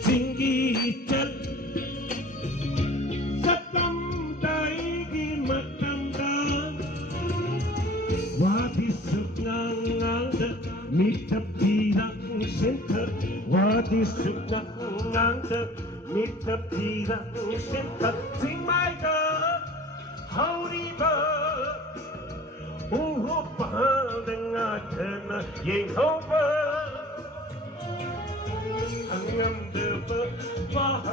징기짠 사땀다이기 막담다 와디숙낭낭다 미탑디랑 센터 와디숙낭낭다 미탑디랑 센터 Sing my girl Howdy bird 우호빠댕아테나 예호버 항암드버 와항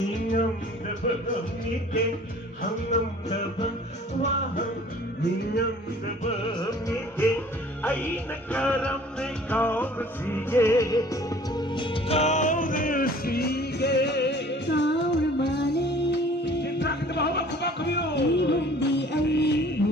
닝암드버 미게 항암드버 와항 닝암드버 미게 아이나카람네 가오르시게 가오르시게 가오르마네 진짜근데 마음아 그만큼이요 이봉디 아이보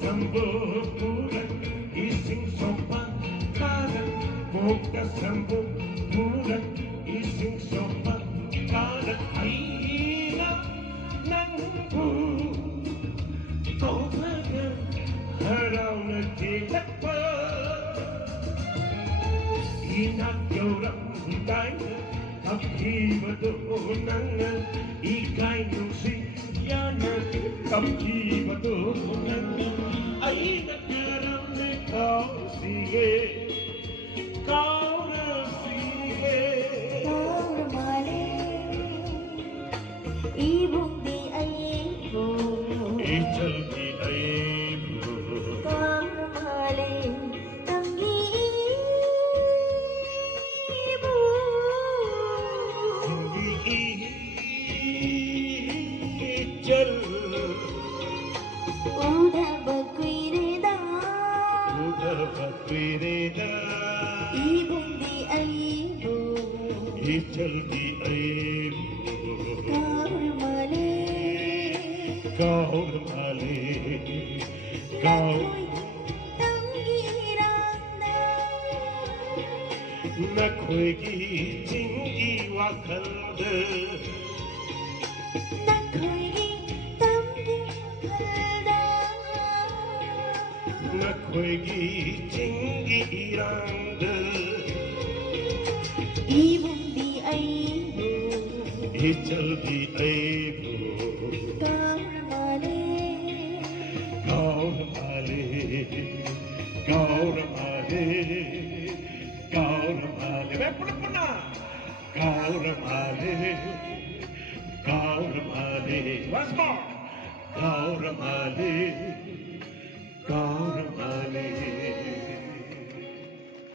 Samburan ising sopan kanan Moga samburan ising sopan kanan Aina nangku Topagan haraw na tinapa Inagyaurang tayo Kakiba doonangan Ikay nung siyanan Kakiba doonangan Ay nagkaramay ikaw sige Ikaw na sige 가오르마네 이봉디 아이보 이철기 아이브 가오르마네 당기보 이철 우다바퀴르다 우다바퀴르다 이봉디 아이보 이철기 아이브 가오르마네 가오르마네 가오르 당기란다 나코에게 징기와 간다 나코에게 담기란다 나코에게 징기란다 이봉디 아이보 이철기 아이브 가오르마네 가오르마네 가오르마네 가오르마네 왜 불렀구나 가오르마네 가오르마네 once more 가오르마네 가오르마네